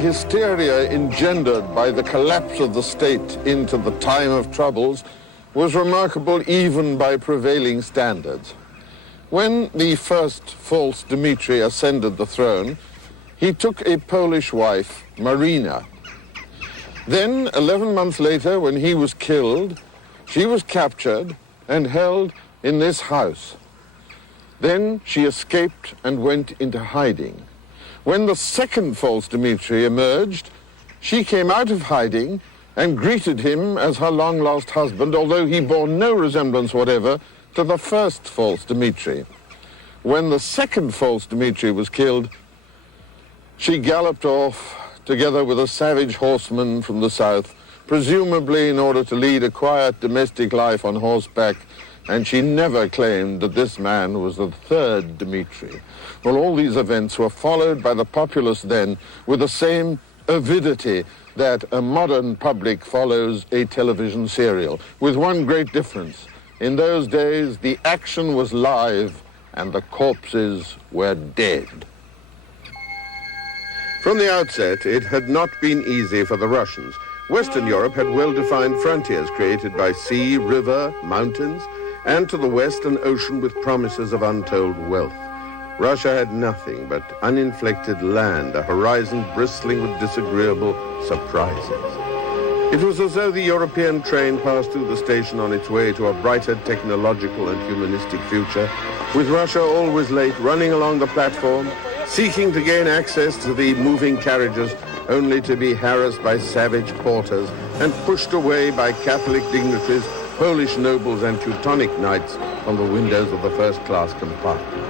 hysteria engendered by the collapse of the state into the time of troubles was remarkable even by prevailing standards. When the first false Dmitri ascended the throne, he took a Polish wife, Marina. Then, 11 months later, when he was killed, she was captured and held in this house. Then she escaped and went into hiding. When the second false Dmitri emerged, she came out of hiding and greeted him as her long-lost husband, although he bore no resemblance whatever to the first false Dmitri. When the second false Dmitri was killed, she galloped off together with a savage horseman from the south, presumably in order to lead a quiet domestic life on horseback, and she never claimed that this man was the third Dmitri. Well, all these events were followed by the populace then with the same avidity that a modern public follows a television serial, with one great difference. In those days, the action was live and the corpses were dead. From the outset, it had not been easy for the Russians. Western Europe had well-defined frontiers created by sea, river, mountains, and to the west an ocean with promises of untold wealth. Russia had nothing but uninflected land, a horizon bristling with disagreeable surprises. It was as though the European train passed through the station on its way to a brighter technological and humanistic future, with Russia always late, running along the platform, seeking to gain access to the moving carriages, only to be harassed by savage porters and pushed away by Catholic dignitaries, Polish nobles and Teutonic knights from the windows of the first-class compartment.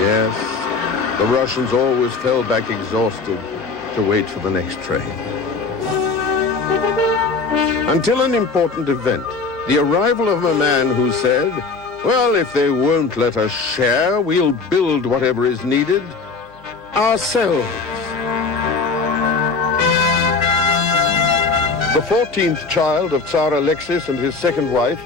Yes, the Russians always fell back exhausted to wait for the next train. Until an important event, the arrival of a man who said, well, if they won't let us share, we'll build whatever is needed ourselves. The 14th child of Tsar Alexis and his second wife,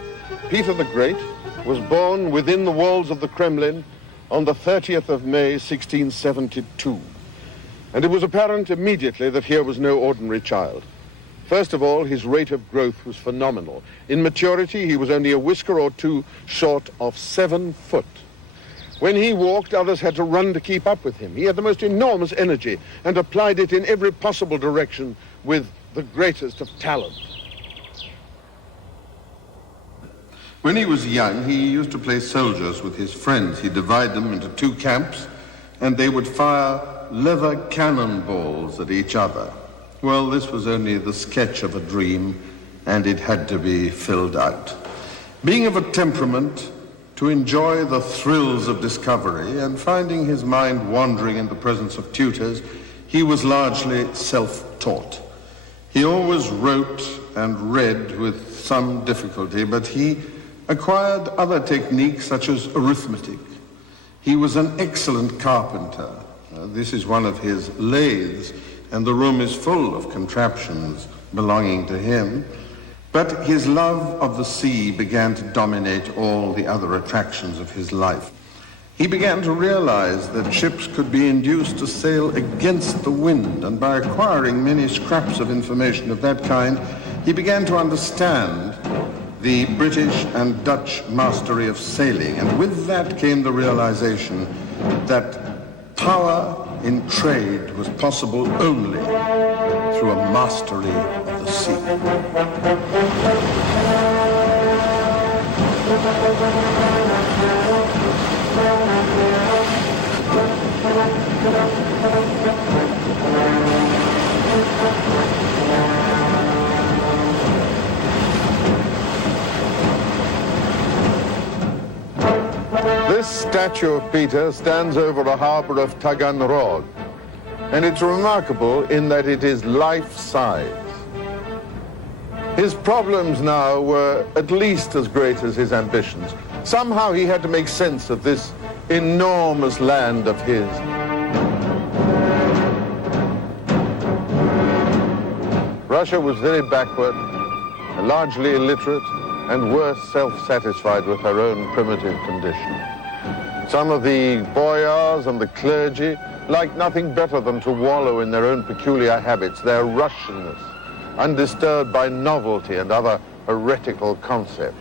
Peter the Great, was born within the walls of the Kremlin on the 30th of May, 1672. And it was apparent immediately that here was no ordinary child. First of all, his rate of growth was phenomenal. In maturity, he was only a whisker or two short of 7 foot. When he walked, others had to run to keep up with him. He had the most enormous energy and applied it in every possible direction with the greatest of talent. When he was young, he used to play soldiers with his friends. He'd divide them into 2 camps, and they would fire leather cannonballs at each other. Well, this was only the sketch of a dream, and it had to be filled out. Being of a temperament to enjoy the thrills of discovery and finding his mind wandering in the presence of tutors, he was largely self-taught. He always wrote and read with some difficulty, but he acquired other techniques such as arithmetic. He was an excellent carpenter. This is one of his lathes, and the room is full of contraptions belonging to him. But his love of the sea began to dominate all the other attractions of his life. He began to realize that ships could be induced to sail against the wind, and by acquiring many scraps of information of that kind, he began to understand the British and Dutch mastery of sailing. And with that came the realization that power in trade was possible only through a mastery of the sea. This statue of Peter stands over a harbor of Taganrog, and it's remarkable in that it is life-size. His problems now were at least as great as his ambitions. Somehow he had to make sense of this enormous land of his. Russia was very backward, largely illiterate, and worse, self-satisfied with her own primitive condition. Some of the boyars and the clergy like nothing better than to wallow in their own peculiar habits, their Russianness, undisturbed by novelty and other heretical concepts.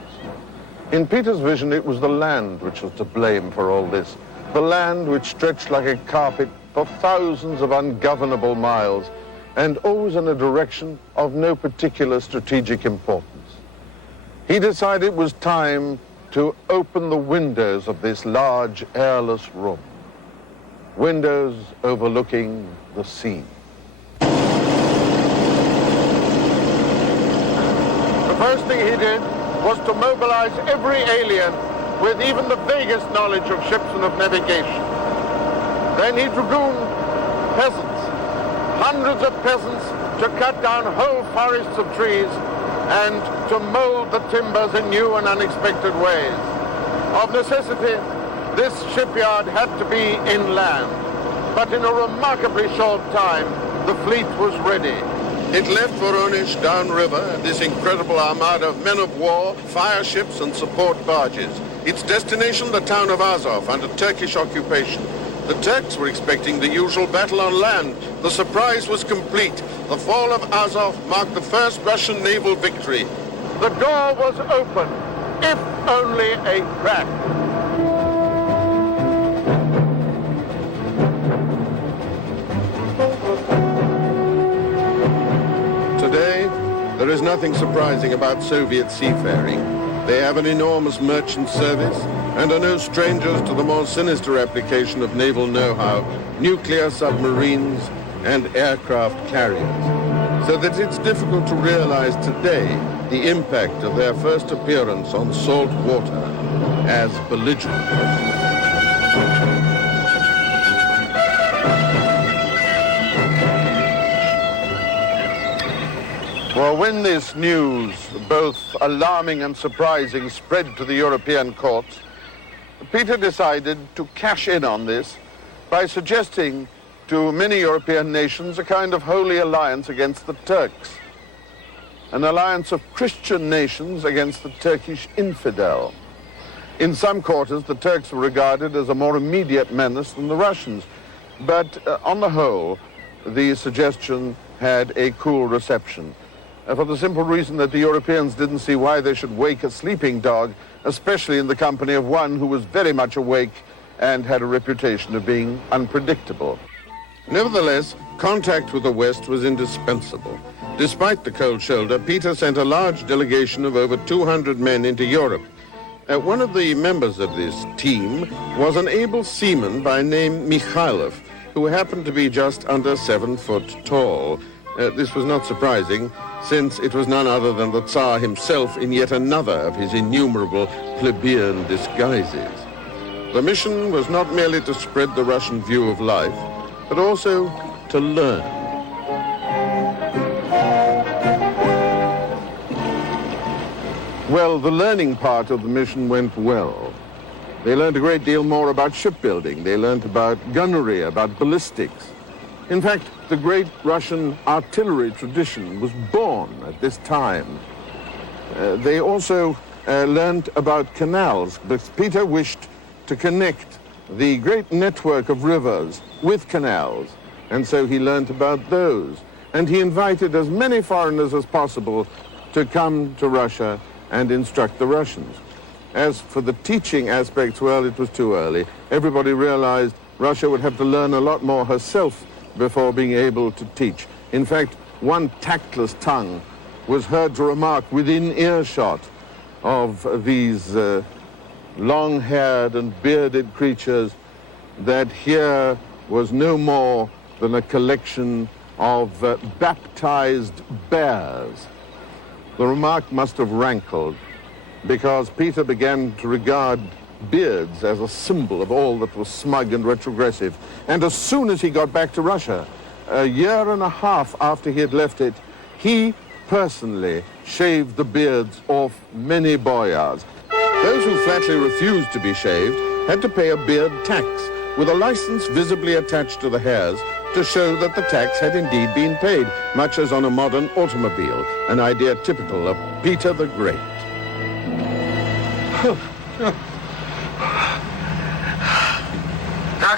In Peter's vision, it was the land which was to blame for all this, the land which stretched like a carpet for thousands of ungovernable miles, and always in a direction of no particular strategic importance. He decided it was time to open the windows of this large, airless room, windows overlooking the sea. The first thing he did was to mobilize every alien with even the vaguest knowledge of ships and of navigation. Then he dragooned peasants, hundreds of peasants, to cut down whole forests of trees and to mold the timbers in new and unexpected ways. Of necessity, this shipyard had to be inland, but in a remarkably short time, the fleet was ready. It left Voronezh downriver, this incredible armada of men of war, fire ships and support barges. Its destination, the town of Azov, under Turkish occupation. The Turks were expecting the usual battle on land. The surprise was complete. The fall of Azov marked the first Russian naval victory. The door was open, if only a crack. Today, there is nothing surprising about Soviet seafaring. They have an enormous merchant service and are no strangers to the more sinister application of naval know-how, nuclear submarines and aircraft carriers. So that it's difficult to realize today the impact of their first appearance on salt water as belligerents. Well, when this news, both alarming and surprising, spread to the European courts, Peter decided to cash in on this by suggesting to many European nations a kind of holy alliance against the Turks, an alliance of Christian nations against the Turkish infidel. In some quarters, the Turks were regarded as a more immediate menace than the Russians, but on the whole, the suggestion had a cool reception. For the simple reason that the Europeans didn't see why they should wake a sleeping dog, especially in the company of one who was very much awake and had a reputation of being unpredictable. Nevertheless, contact with the West was indispensable. Despite the cold shoulder, Peter sent a large delegation of over 200 men into Europe. One of the members of this team was an able seaman by name Mikhailov, who happened to be just under 7 foot tall. This was not surprising, since it was none other than the Tsar himself in yet another of his innumerable plebeian disguises. The mission was not merely to spread the Russian view of life, but also to learn. Well, the learning part of the mission went well. They learned a great deal more about shipbuilding. They learned about gunnery, about ballistics. In fact, the great Russian artillery tradition was born at this time. They also learned about canals, because Peter wished to connect the great network of rivers with canals, and so he learned about those. And he invited as many foreigners as possible to come to Russia and instruct the Russians. As for the teaching aspects, well, it was too early. Everybody realized Russia would have to learn a lot more herself before being able to teach. In fact, one tactless tongue was heard to remark within earshot of these long-haired and bearded creatures that here was no more than a collection of baptized bears. The remark must have rankled because Peter began to regard beards as a symbol of all that was smug and retrogressive. And as soon as he got back to Russia, a year and a half after he had left it, he personally shaved the beards off many boyars. Those who flatly refused to be shaved had to pay a beard tax, with a license visibly attached to the hairs to show that the tax had indeed been paid, much as on a modern automobile, an idea typical of Peter the Great.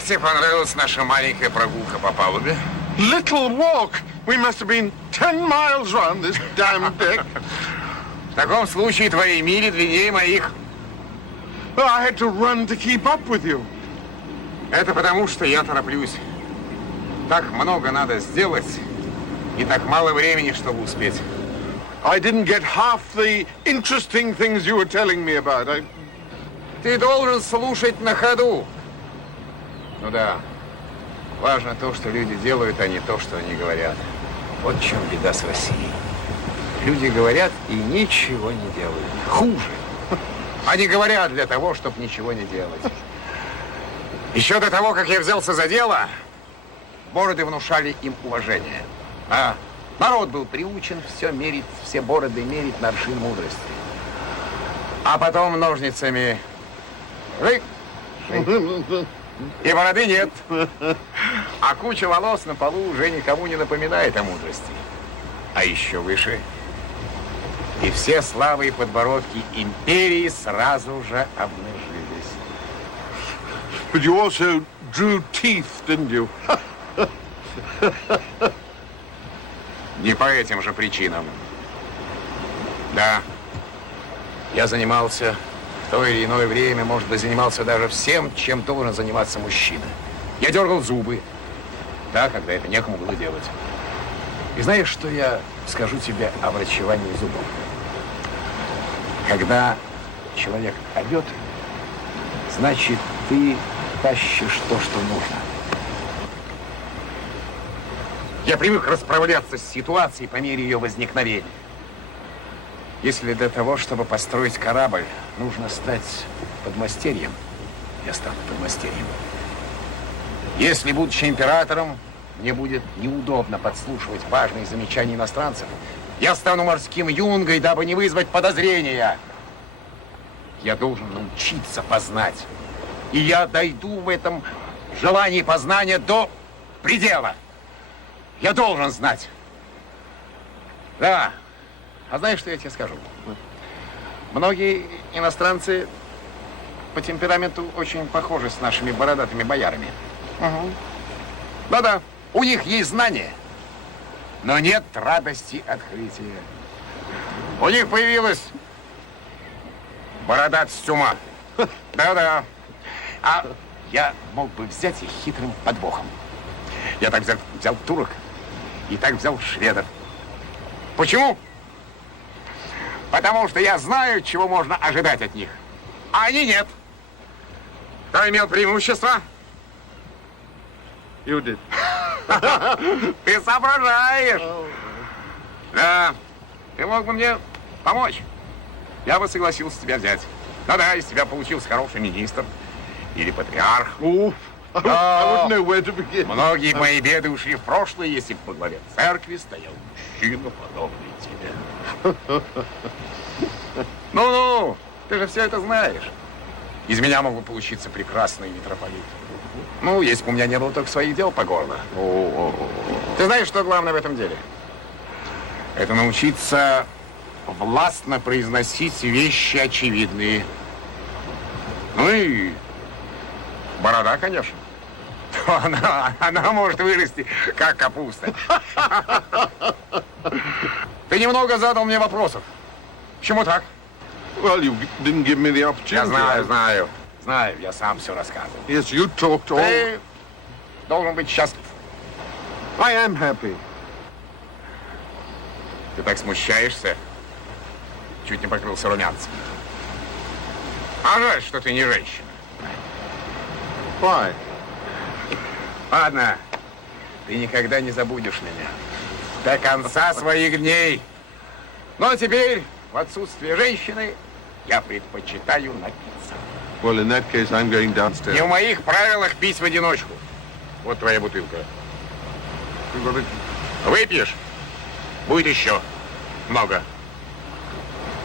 тебе понравилась наша маленькая прогулка по палубе? Little walk! We must have been 10 miles round this damn deck. В таком случае твои мили длиннее моих. Oh, I had to run to keep up with you. Это потому, что я тороплюсь. Так много надо сделать, и так мало времени, чтобы успеть. I didn't get half the interesting things you were telling me about. Ты должен слушать на ходу. Ну да, важно то, что люди делают, а не то, что они говорят. Вот в чем беда с Россией. Люди говорят и ничего не делают. Хуже. Они говорят для того, чтобы ничего не делать. Еще до того, как я взялся за дело, бороды внушали им уважение. А народ был приучен все мерить, все бороды мерить на аршин мудрости. А потом ножницами рык, шик. И бороды нет. А куча волос на полу уже никому не напоминает о мудрости. А еще выше. И все славы и подбородки империи сразу же обнажились. But you also drew teeth, didn't you? Не по этим же причинам. Да, я занимался в то или иное время, может быть, занимался даже всем, чем должен заниматься мужчина. Я дергал зубы, да, когда это некому было делать. И знаешь, что я скажу тебе о врачевании зубов? Когда человек орет, значит, ты тащишь то, что нужно. Я привык расправляться с ситуацией по мере ее возникновения. Если для того, чтобы построить корабль, нужно стать подмастерьем, я стану подмастерьем. Если, будучи императором, мне будет неудобно подслушивать важные замечания иностранцев, я стану морским юнгой, дабы не вызвать подозрения. Я должен научиться познать. И я дойду в этом желании познания до предела. Я должен знать. Да. А знаешь, что я тебе скажу? Многие иностранцы по темпераменту очень похожи с нашими бородатыми боярами. Угу. Да-да, у них есть знания, но нет радости открытия. У них появилась бородатость ума. Да-да. А я мог бы взять их хитрым подвохом. Я так взял турок и так взял шведов. Почему? Потому что я знаю, чего можно ожидать от них. А они нет. Кто имел преимущество? You did. Ты соображаешь. Да. Ты мог бы мне помочь. Я бы согласился тебя взять. Да-да, из тебя получился хороший министр. Или патриарх. I wouldn't know where to begin. Многие мои беды ушли в прошлое, если бы во главе церкви стоял мужчина, подобный тебе. Ну-ну, ты же все это знаешь. Из меня мог бы получиться прекрасный митрополит. Ну, если бы у меня не было только своих дел по горло. Ты знаешь, что главное в этом деле? Это научиться властно произносить вещи очевидные. Ну и борода, конечно. Она может вырасти, как капуста. Ты немного задал мне вопросов. Почему так? Well, you didn't give me the opportunity. Я знаю, я сам все рассказывал. Yes, you talked all... Ты должен быть счастлив. I am happy. Ты так смущаешься, чуть не покрылся румянцем. А жаль, что ты не женщина. Why? Ладно, ты никогда не забудешь меня. До конца своих дней. Но теперь, в отсутствие женщины, я предпочитаю напиться. Well, in that case, I'm going downstairs. Не в моих правилах пить в одиночку. Вот твоя бутылка. Выпьешь? Будет еще. Много.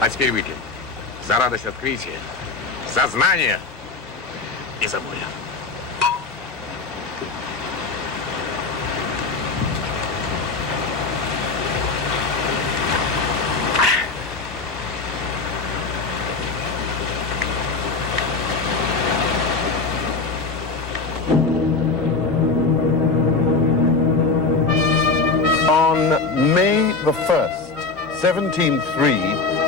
А теперь выпьем. За радость открытия, за знания и за боль. May the 1st, 1703,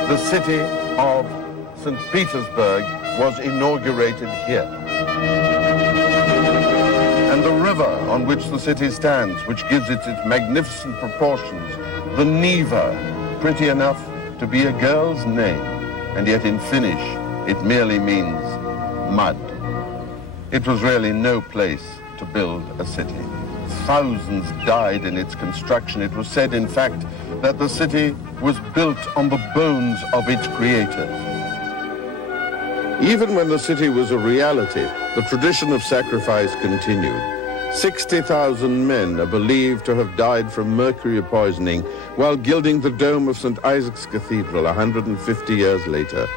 the city of St. Petersburg was inaugurated here. And the river on which the city stands, which gives it its magnificent proportions, the Neva, pretty enough to be a girl's name, and yet in Finnish it merely means mud. It was really no place to build a city. Thousands died in its construction. It was said, in fact, that the city was built on the bones of its creators. Even when the city was a reality, the tradition of sacrifice continued. 60,000 men are believed to have died from mercury poisoning while gilding the dome of St. Isaac's Cathedral 150 years later.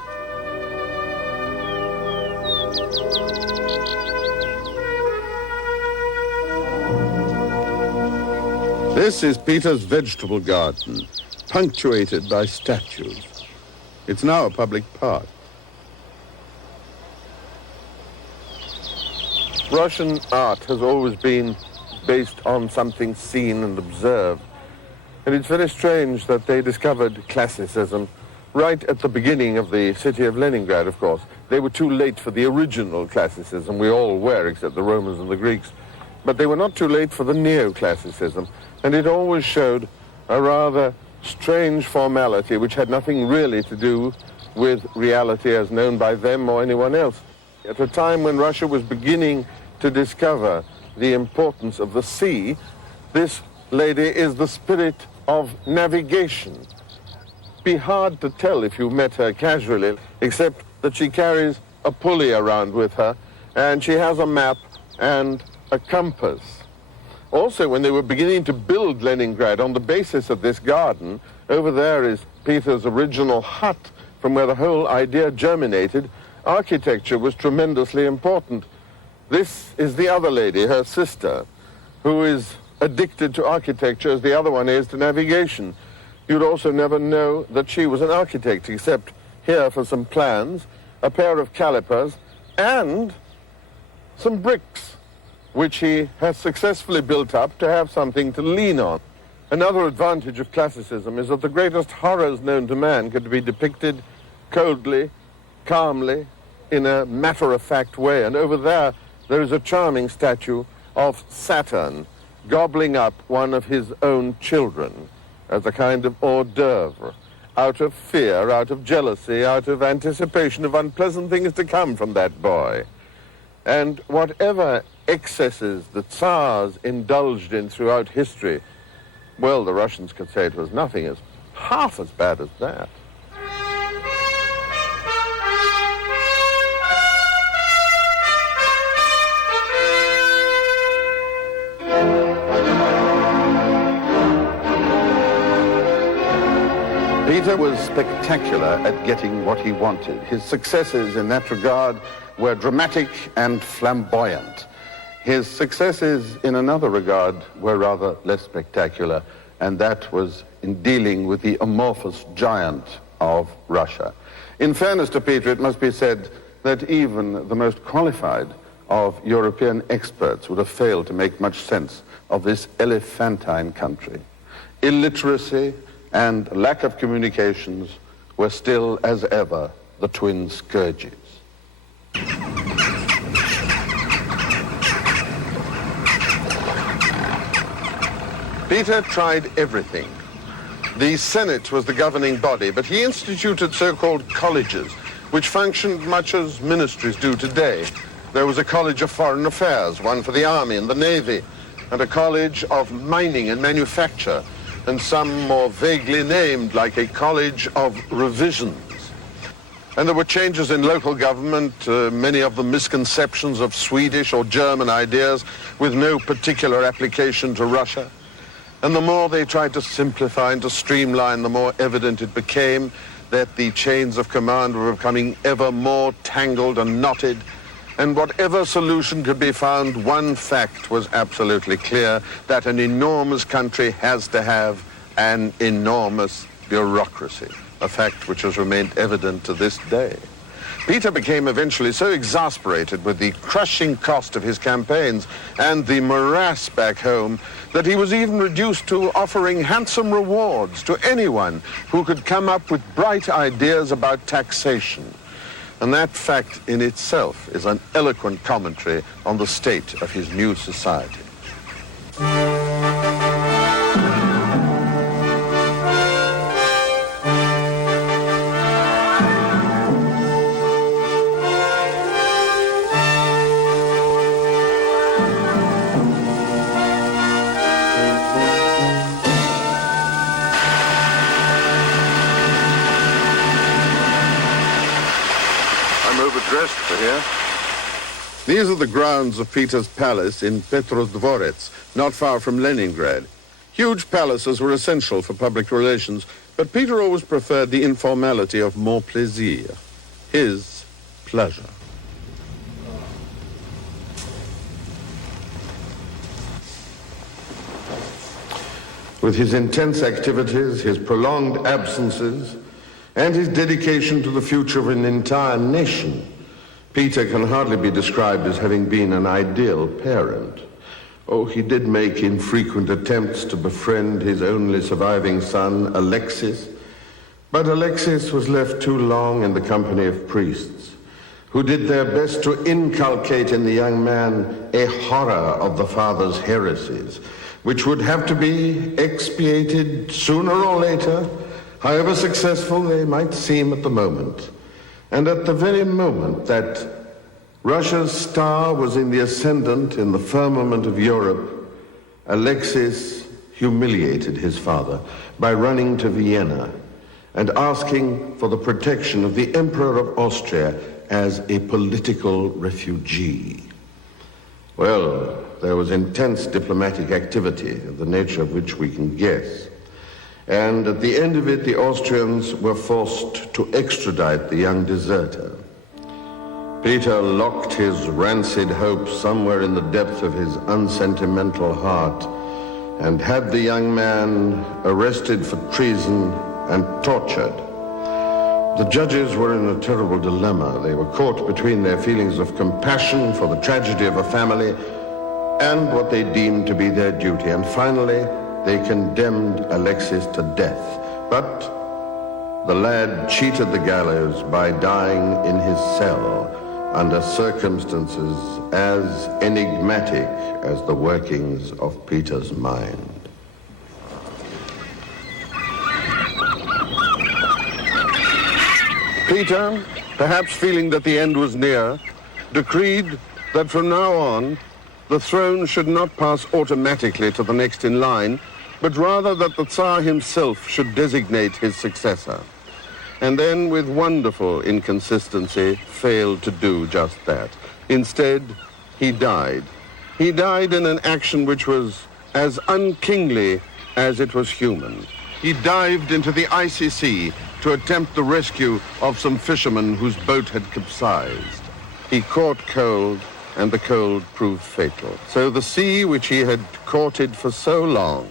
This is Peter's vegetable garden, punctuated by statues. It's now a public park. Russian art has always been based on something seen and observed. And it's very strange that they discovered classicism right at the beginning of the city of Leningrad, of course. They were too late for the original classicism we all were, except the Romans and the Greeks. But they were not too late for the neoclassicism. And it always showed a rather strange formality which had nothing really to do with reality as known by them or anyone else. At a time when Russia was beginning to discover the importance of the sea, this lady is the spirit of navigation. Be hard to tell if you met her casually, except that she carries a pulley around with her, and she has a map and a compass. Also, when they were beginning to build Leningrad on the basis of this garden, over there is Peter's original hut from where the whole idea germinated. Architecture was tremendously important. This is the other lady, her sister, who is addicted to architecture as the other one is to navigation. You'd also never know that she was an architect, except here for some plans, a pair of calipers, and some bricks, which he has successfully built up to have something to lean on. Another advantage of classicism is that the greatest horrors known to man could be depicted coldly, calmly, in a matter-of-fact way. And over there is a charming statue of Saturn gobbling up one of his own children as a kind of hors d'oeuvre, out of fear, out of jealousy, out of anticipation of unpleasant things to come from that boy. And whatever excesses the Tsars indulged in throughout history, well, the Russians could say it was nothing as half as bad as that. Peter was spectacular at getting what he wanted. His successes in that regard were dramatic and flamboyant. His successes in another regard were rather less spectacular, and that was in dealing with the amorphous giant of Russia. In fairness to Peter, it must be said that even the most qualified of European experts would have failed to make much sense of this elephantine country. Illiteracy and lack of communications were still, as ever, the twin scourges. Peter tried everything. The Senate was the governing body, but he instituted so-called colleges, which functioned much as ministries do today. There was a college of foreign affairs, one for the army and the navy, and a college of mining and manufacture, and some more vaguely named, like a college of revisions. And there were changes in local government, many of them misconceptions of Swedish or German ideas with no particular application to Russia. And the more they tried to simplify and to streamline, the more evident it became that the chains of command were becoming ever more tangled and knotted. And whatever solution could be found, one fact was absolutely clear, that an enormous country has to have an enormous bureaucracy, a fact which has remained evident to this day. Peter became eventually so exasperated with the crushing cost of his campaigns and the morass back home that he was even reduced to offering handsome rewards to anyone who could come up with bright ideas about taxation. And that fact in itself is an eloquent commentary on the state of his new society. These are the grounds of Peter's palace in Petro's Dvorets, not far from Leningrad. Huge palaces were essential for public relations, but Peter always preferred the informality of mon plaisir, his pleasure. With his intense activities, his prolonged absences, and his dedication to the future of an entire nation, Peter can hardly be described as having been an ideal parent. Oh, he did make infrequent attempts to befriend his only surviving son, Alexis, but Alexis was left too long in the company of priests, who did their best to inculcate in the young man a horror of the father's heresies, which would have to be expiated sooner or later, however successful they might seem at the moment. And at the very moment that Russia's star was in the ascendant in the firmament of Europe, Alexis humiliated his father by running to Vienna and asking for the protection of the Emperor of Austria as a political refugee. Well, there was intense diplomatic activity of the nature of which we can guess. And at the end of it, the Austrians were forced to extradite the young deserter. Peter locked his rancid hopes somewhere in the depth of his unsentimental heart and had the young man arrested for treason and tortured. The judges were in a terrible dilemma. They were caught between their feelings of compassion for the tragedy of a family and what they deemed to be their duty. And finally, they condemned Alexis to death, but the lad cheated the gallows by dying in his cell under circumstances as enigmatic as the workings of Peter's mind. Peter, perhaps feeling that the end was near, decreed that from now on, the throne should not pass automatically to the next in line, but rather that the Tsar himself should designate his successor. And then, with wonderful inconsistency, failed to do just that. Instead, he died. He died in an action which was as unkingly as it was human. He dived into the icy sea to attempt the rescue of some fishermen whose boat had capsized. He caught cold, and the cold proved fatal. So the sea, which he had courted for so long,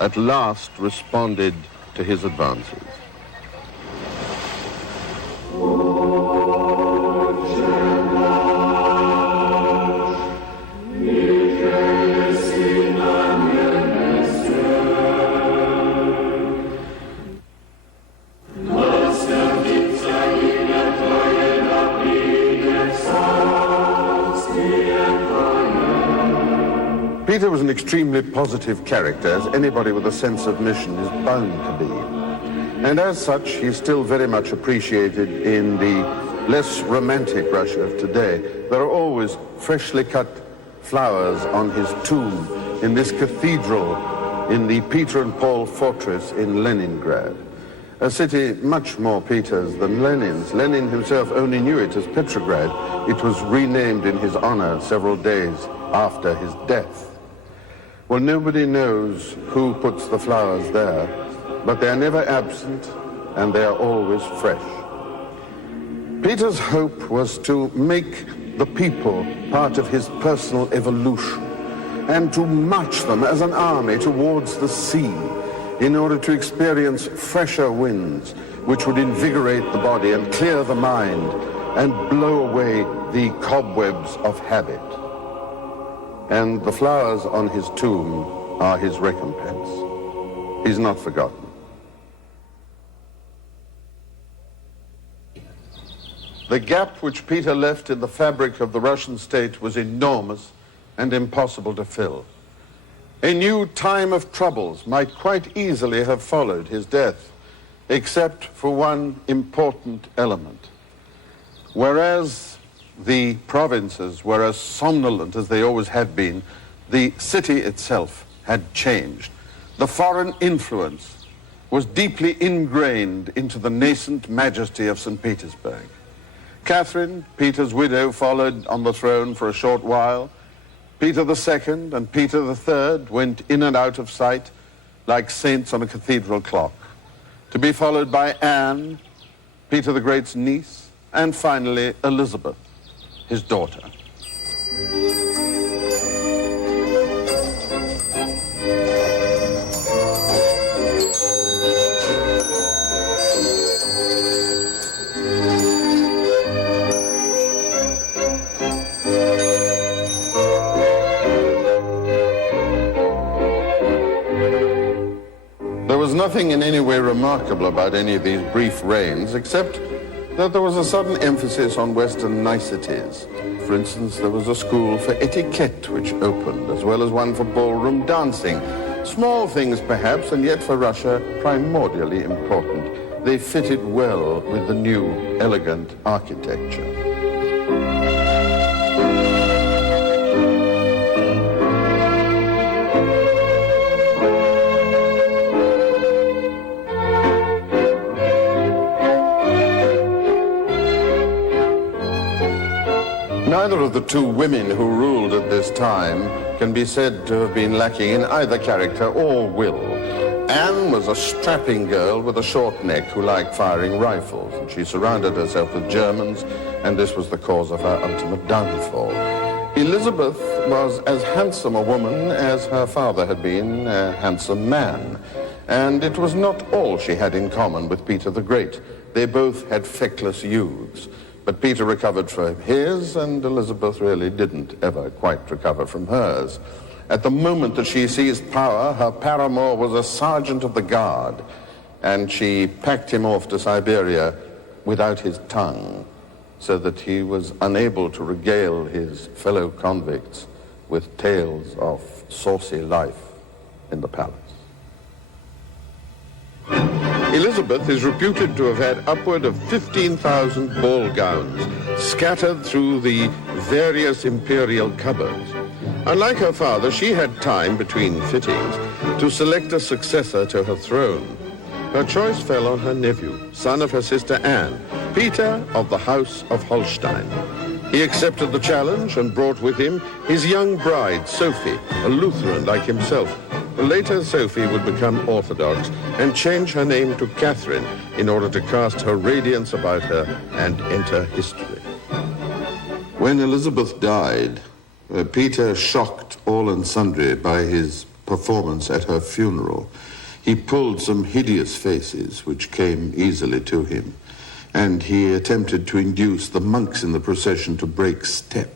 at last responded to his advances. Peter was an extremely positive character, as anybody with a sense of mission is bound to be. And as such, he's still very much appreciated in the less romantic Russia of today. There are always freshly cut flowers on his tomb in this cathedral in the Peter and Paul fortress in Leningrad, a city much more Peter's than Lenin's. Lenin himself only knew it as Petrograd. It was renamed in his honor several days after his death. Well, nobody knows who puts the flowers there, but they are never absent and they are always fresh. Peter's hope was to make the people part of his personal evolution and to march them as an army towards the sea in order to experience fresher winds which would invigorate the body and clear the mind and blow away the cobwebs of habit. And the flowers on his tomb are his recompense. He's not forgotten. The gap which Peter left in the fabric of the Russian state was enormous and impossible to fill. A new time of troubles might quite easily have followed his death, except for one important element. Whereas the provinces were as somnolent as they always had been, the city itself had changed. The foreign influence was deeply ingrained into the nascent majesty of St. Petersburg. Catherine, Peter's widow, followed on the throne for a short while. Peter II and Peter III went in and out of sight like saints on a cathedral clock, to be followed by Anne, Peter the Great's niece, and finally Elizabeth, his daughter. There was nothing in any way remarkable about any of these brief reigns, except that there was a sudden emphasis on Western niceties. For instance, there was a school for etiquette which opened, as well as one for ballroom dancing. Small things, perhaps, and yet for Russia, primordially important. They fitted well with the new, elegant architecture. Neither of the two women who ruled at this time can be said to have been lacking in either character or will. Anne was a strapping girl with a short neck who liked firing rifles, and she surrounded herself with Germans, and this was the cause of her ultimate downfall. Elizabeth was as handsome a woman as her father had been a handsome man, and it was not all she had in common with Peter the Great. They both had feckless youths. But Peter recovered from his, and Elizabeth really didn't ever quite recover from hers. At the moment that she seized power, her paramour was a sergeant of the guard, and she packed him off to Siberia without his tongue, so that he was unable to regale his fellow convicts with tales of saucy life in the palace. Elizabeth is reputed to have had upward of 15,000 ball gowns scattered through the various imperial cupboards. Unlike her father, she had time between fittings to select a successor to her throne. Her choice fell on her nephew, son of her sister Anne, Peter of the House of Holstein. He accepted the challenge and brought with him his young bride, Sophie, a Lutheran like himself. Later, Sophie would become Orthodox and change her name to Catherine in order to cast her radiance about her and enter history. When Elizabeth died, Peter shocked all and sundry by his performance at her funeral. He pulled some hideous faces which came easily to him, and he attempted to induce the monks in the procession to break step.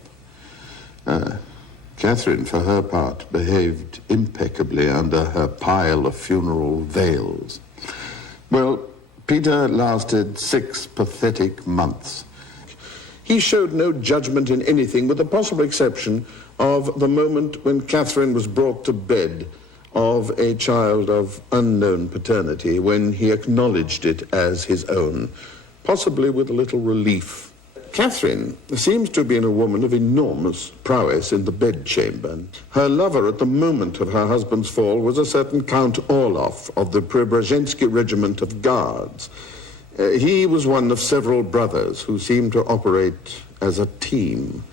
Catherine, for her part, behaved impeccably under her pile of funeral veils. Well, Peter lasted 6 pathetic months. He showed no judgment in anything, with the possible exception of the moment when Catherine was brought to bed of a child of unknown paternity, when he acknowledged it as his own, possibly with a little relief. Catherine seems to have been a woman of enormous prowess in the bedchamber. Her lover at the moment of her husband's fall was a certain Count Orloff of the Preobrazhensky Regiment of Guards. He was one of several brothers who seemed to operate as a team.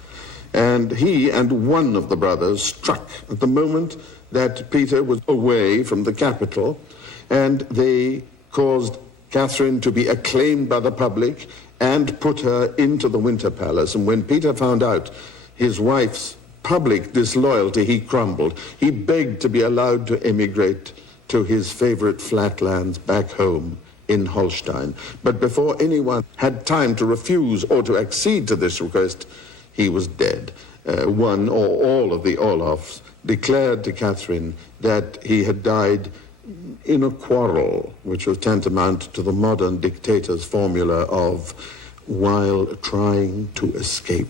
And he and one of the brothers struck at the moment that Peter was away from the capital, and they caused Catherine to be acclaimed by the public and put her into the Winter Palace. And when Peter found out his wife's public disloyalty, he crumbled. He begged to be allowed to emigrate to his favorite flatlands back home in Holstein. But before anyone had time to refuse or to accede to this request, he was dead. One or all of the Olafs declared to Catherine that he had died in a quarrel, which was tantamount to the modern dictator's formula of while trying to escape.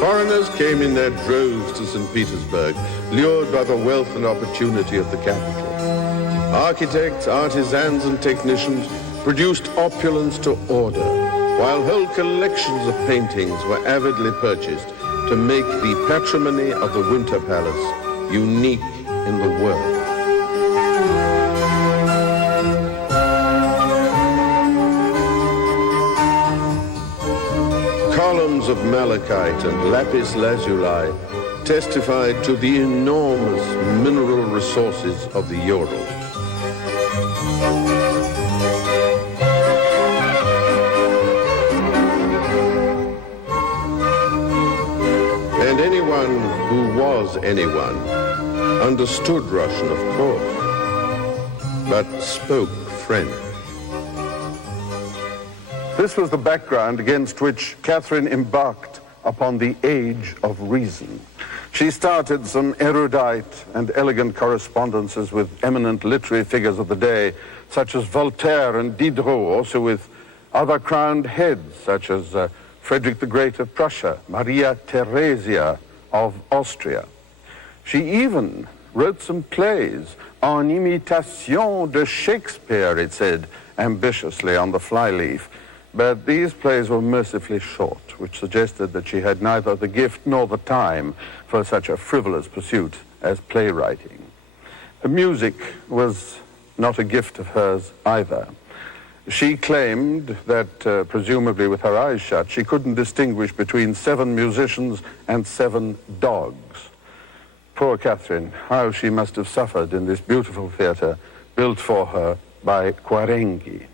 Foreigners came in their droves to St. Petersburg, lured by the wealth and opportunity of the capital. Architects, artisans, and technicians produced opulence to order, while whole collections of paintings were avidly purchased to make the patrimony of the Winter Palace unique in the world. Columns of malachite and lapis lazuli testified to the enormous mineral resources of the Ural. And anyone who was anyone understood Russian, of course, but spoke French. This was the background against which Catherine embarked upon the age of reason. She started some erudite and elegant correspondences with eminent literary figures of the day, such as Voltaire and Diderot, also with other crowned heads, such as Frederick the Great of Prussia, Maria Theresia of Austria. She even wrote some plays en imitation de Shakespeare, it said ambitiously on the flyleaf. But these plays were mercifully short, which suggested that she had neither the gift nor the time for such a frivolous pursuit as playwriting. The music was not a gift of hers either. She claimed that, presumably with her eyes shut, she couldn't distinguish between 7 musicians and 7 dogs. Poor Catherine, how she must have suffered in this beautiful theater built for her by Quarenghi.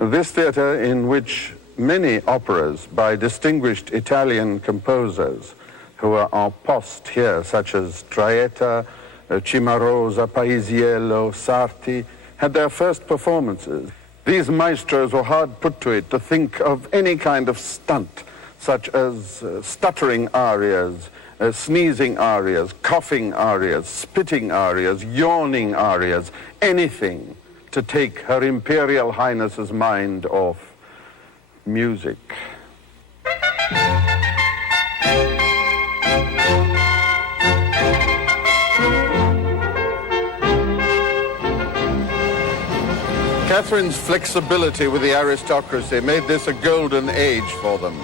This theater, in which many operas by distinguished Italian composers who are en poste here, such as Traetta, Cimarosa, Paisiello, Sarti, had their first performances. These maestros were hard put to it to think of any kind of stunt, such as stuttering arias, sneezing arias, coughing arias, spitting arias, yawning arias, anything to take Her Imperial Highness's mind off music. Catherine's flexibility with the aristocracy made this a golden age for them.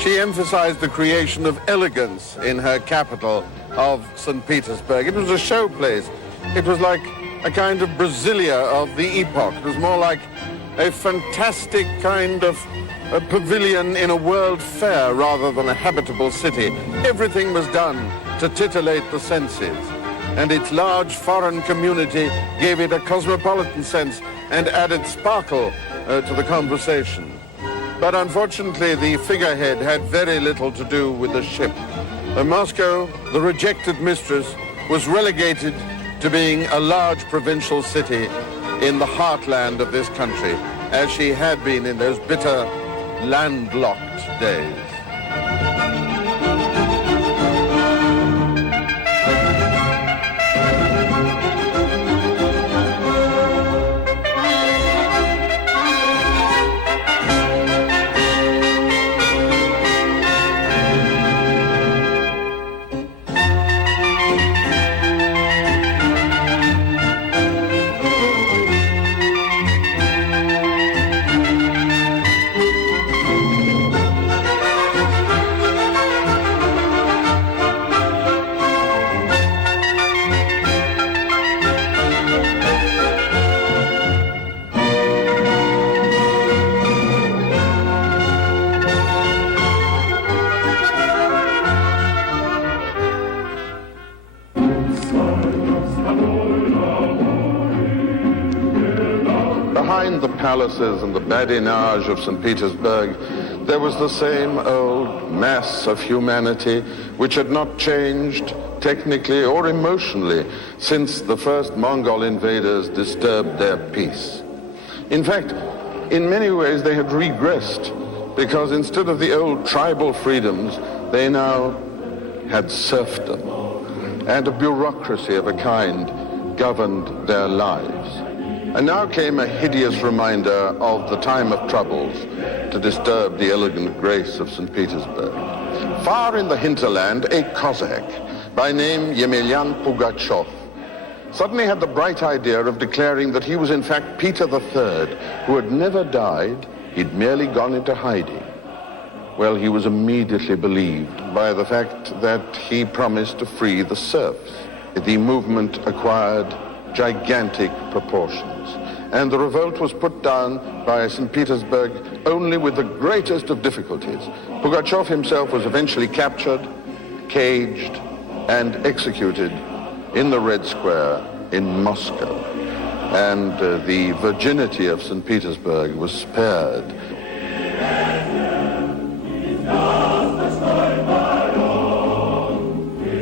She emphasized the creation of elegance in her capital of St. Petersburg. It was a showplace. It was like a kind of Brasilia of the epoch. It was more like a fantastic kind of a pavilion in a world fair rather than a habitable city. Everything was done to titillate the senses, and its large foreign community gave it a cosmopolitan sense and added sparkle to the conversation. But unfortunately, the figurehead had very little to do with the ship. Moscow, the rejected mistress, was relegated to being a large provincial city in the heartland of this country, as she had been in those bitter, landlocked days. Behind the palaces and the badinage of St. Petersburg, There was the same old mass of humanity which had not changed technically or emotionally since the first Mongol invaders disturbed their peace. In fact, in many ways they had regressed, because instead of the old tribal freedoms, they now had serfdom, and a bureaucracy of a kind governed their lives. And now came a hideous reminder of the time of troubles to disturb the elegant grace of St. Petersburg. Far in the hinterland, a Cossack by name Yemelyan Pugachev suddenly had the bright idea of declaring that he was in fact Peter III, who had never died, he'd merely gone into hiding. Well, he was immediately believed by the fact that he promised to free the serfs. The movement acquired gigantic proportions, and the revolt was put down by St. Petersburg only with the greatest of difficulties. Pugachev himself was eventually captured, caged, and executed in the Red Square in Moscow. And the virginity of St. Petersburg was spared.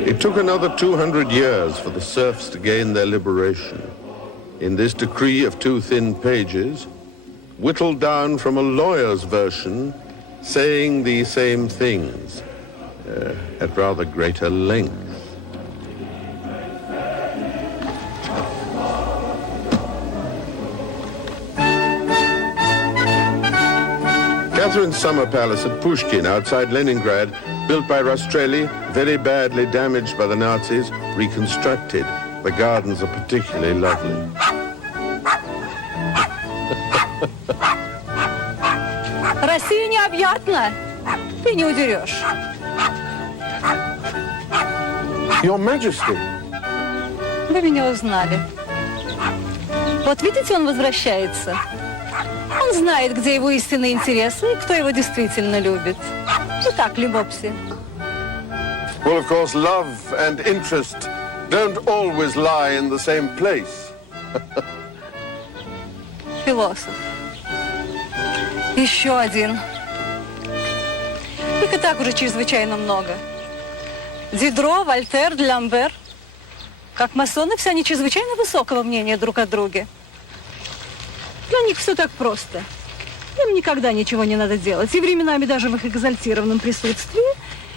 It took another 200 years for the serfs to gain their liberation. In this decree of 2 thin pages, whittled down from a lawyer's version, saying the same things at rather greater length. Catherine's summer palace at Pushkin outside Leningrad, built by Rastrelli, very badly damaged by the Nazis, reconstructed. The gardens are particularly lovely. Россия необъятна. Ты не удерешь. Your Majesty. Вы меня узнали. Вот видите, он возвращается. Он знает, где его истинные интересы и кто его действительно любит. Итак, Любопси. Well, of course, love and interest don't always lie in the same place. Философ. Еще один. Их и так уже чрезвычайно много. Дидро, Вольтер, Ламбер. Как масоны, все они чрезвычайно высокого мнения друг о друге. Для них все так просто. Им никогда ничего не надо делать. И временами даже в их экзальтированном присутствии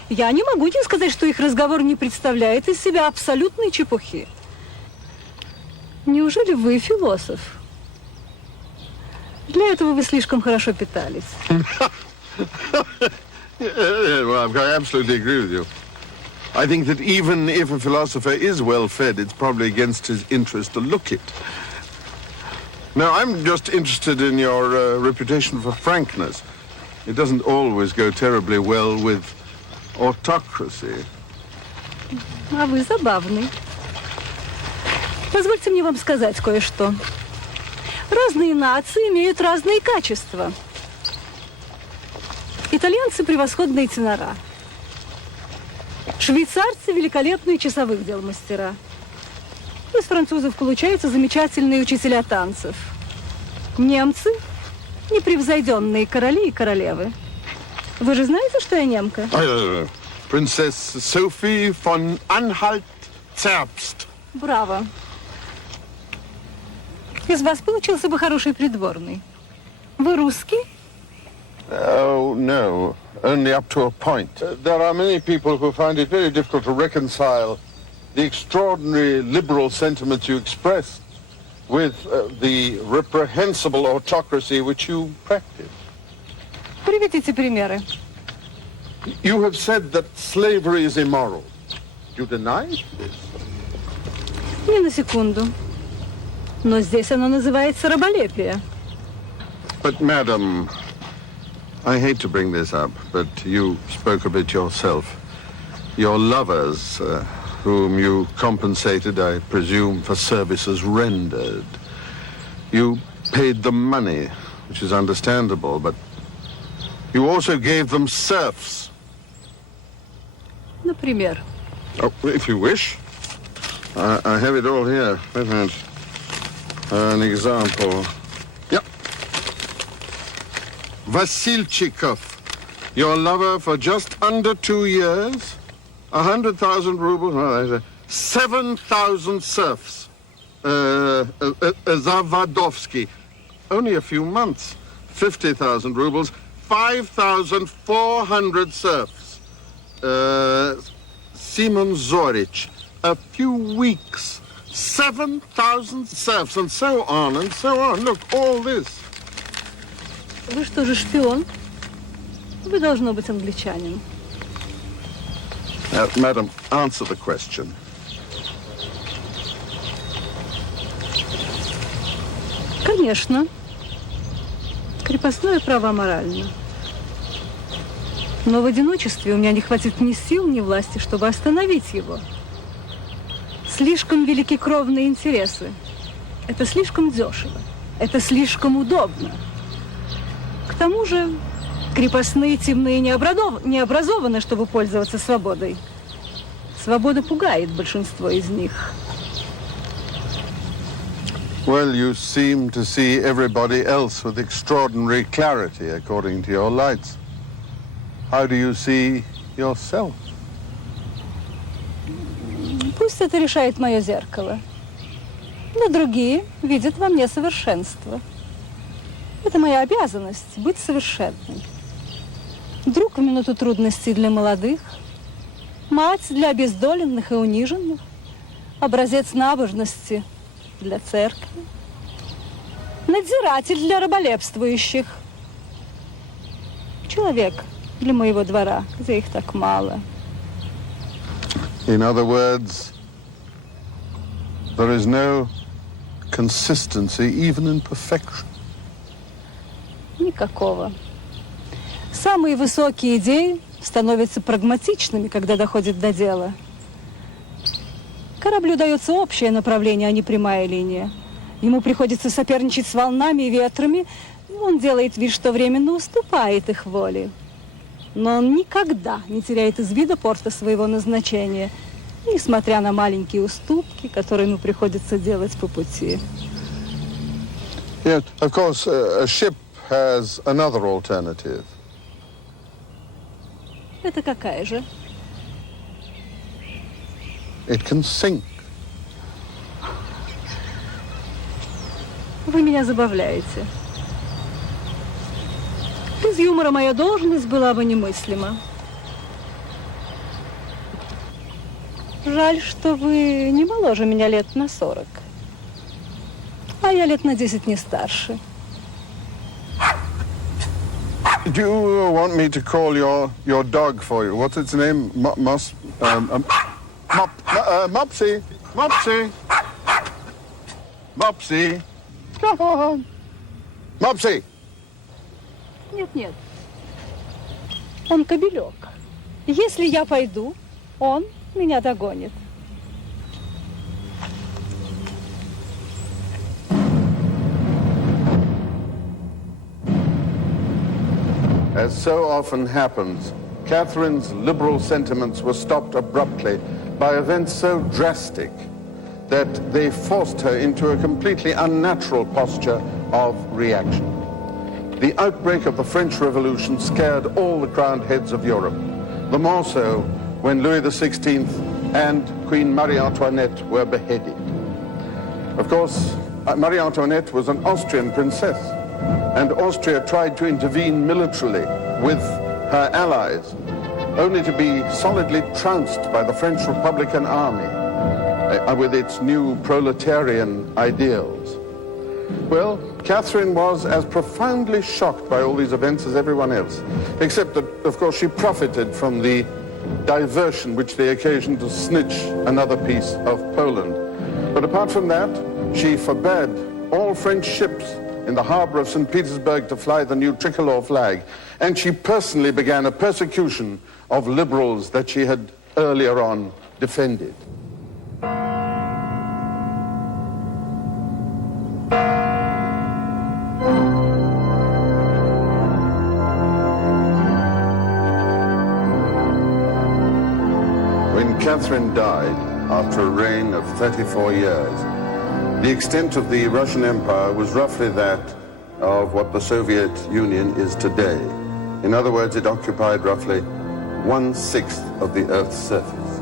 я не могу не сказать, что их разговор не представляет из себя абсолютной чепухи. Неужели вы философ? Для этого вы слишком хорошо питались. Well, I absolutely agree with you. I think that even if a philosopher is well fed, it's probably against his interest to look it. Now, I'm just interested in your reputation for frankness. It doesn't always go terribly well with autocracy. А вы забавный. Позвольте мне вам сказать кое-что. Разные нации имеют разные качества. Итальянцы – превосходные тенора. Швейцарцы – великолепные часовых дел мастера. Из французов получаются замечательные учителя танцев. Немцы – непревзойденные короли и королевы. Вы же знаете, что я немка? Princess Sophie von Anhalt-Zerbst. Браво. Из вас получился бы хороший придворный. Вы русский? Oh, no. Only up to a point. There are many people who find it very difficult to reconcile the extraordinary liberal sentiments you expressed with the reprehensible autocracy which you practice. Приведите примеры. You have said that slavery is immoral. You deny this? Не на секунду. Но здесь оно называется раболепие. But, madam, I hate to bring this up, but you spoke of it yourself. Your lovers, whom you compensated, I presume, for services rendered. You paid them money, which is understandable, but you also gave them serfs. Например? Oh, if you wish. I have it all here. Wait a minute. An example. Yep. Vasilchikov, Your lover for just under 2 years? 100,000 rubles? Well, 7,000 serfs. Zavadovsky. Only a few months. 50,000 rubles. 5,400 serfs. Simon Zorich. A few weeks. 7,000 serfs, and so on, and so on. Look, all this. Вы что же, шпион? Вы, должно быть, англичанин. Madam, answer the question. Конечно. Крепостное право морально. Но в одиночестве у меня не хватит ни сил, ни власти, чтобы остановить его. Слишком велики кровные интересы. Это слишком дешево. Это слишком удобно. К тому же крепостные темные не образованы, чтобы пользоваться свободой. Свобода пугает большинство из них. Well, you seem to see everybody else with extraordinary clarity, according to your lights. How do you see yourself? Пусть это решает мое зеркало. Но другие видят во мне совершенство. Это моя обязанность — быть совершенной. Друг в минуту трудностей для молодых, мать для обездоленных и униженных, образец набожности для церкви, надзиратель для раболепствующих, человек для моего двора, где их так мало. In other words, there is no consistency even in perfection. Никакого. Самые высокие идеи становятся прагматичными, когда доходит до дела. Кораблю дается общее направление, а не прямая линия. Ему приходится соперничать с волнами и ветрами, и он делает вид, что временно уступает их воле. Но он никогда не теряет из вида порта своего назначения, несмотря на маленькие уступки, которые ему приходится делать по пути. Yes, of course, a ship has another alternative. Это какая же? It can sink. Вы меня забавляете. Без юмора моя должность была бы немыслима. Жаль, что вы не моложе меня лет на 40. А я лет на 10 не старше. Do you want me to call your dog for you? What's its name? Mopsy. Mopsy. Mopsy. Come on. Mopsy. Нет. Он кобелек. Если я пойду, он меня догонит. As so often happens, Catherine's liberal sentiments were stopped abruptly by events so drastic that they forced her into a completely unnatural posture of reaction. The outbreak of the French Revolution scared all the crowned heads of Europe, the more so when Louis XVI and Queen Marie Antoinette were beheaded. Of course, Marie Antoinette was an Austrian princess, and Austria tried to intervene militarily with her allies, only to be solidly trounced by the French Republican Army with its new proletarian ideals. Well, Catherine was as profoundly shocked by all these events as everyone else, except that, of course, she profited from the diversion which they occasioned to snitch another piece of Poland. But apart from that, she forbade all French ships in the harbor of St. Petersburg to fly the new tricolor flag, and she personally began a persecution of liberals that she had earlier on defended. When Catherine died, after a reign of 34 years, the extent of the Russian Empire was roughly that of what the Soviet Union is today. In other words, it occupied roughly 1/6 of the Earth's surface.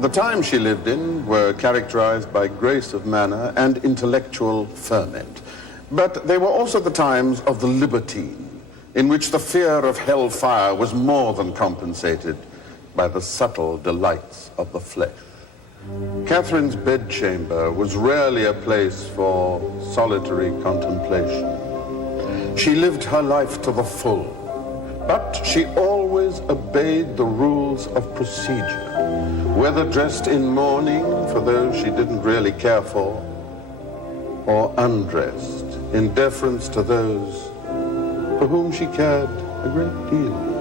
The times she lived in were characterized by grace of manner and intellectual ferment. But they were also the times of the libertine, in which the fear of hellfire was more than compensated by the subtle delights of the flesh. Catherine's bedchamber was rarely a place for solitary contemplation. She lived her life to the full, but she always obeyed the rules of procedure, whether dressed in mourning for those she didn't really care for, or undressed in deference to those for whom she cared a great deal.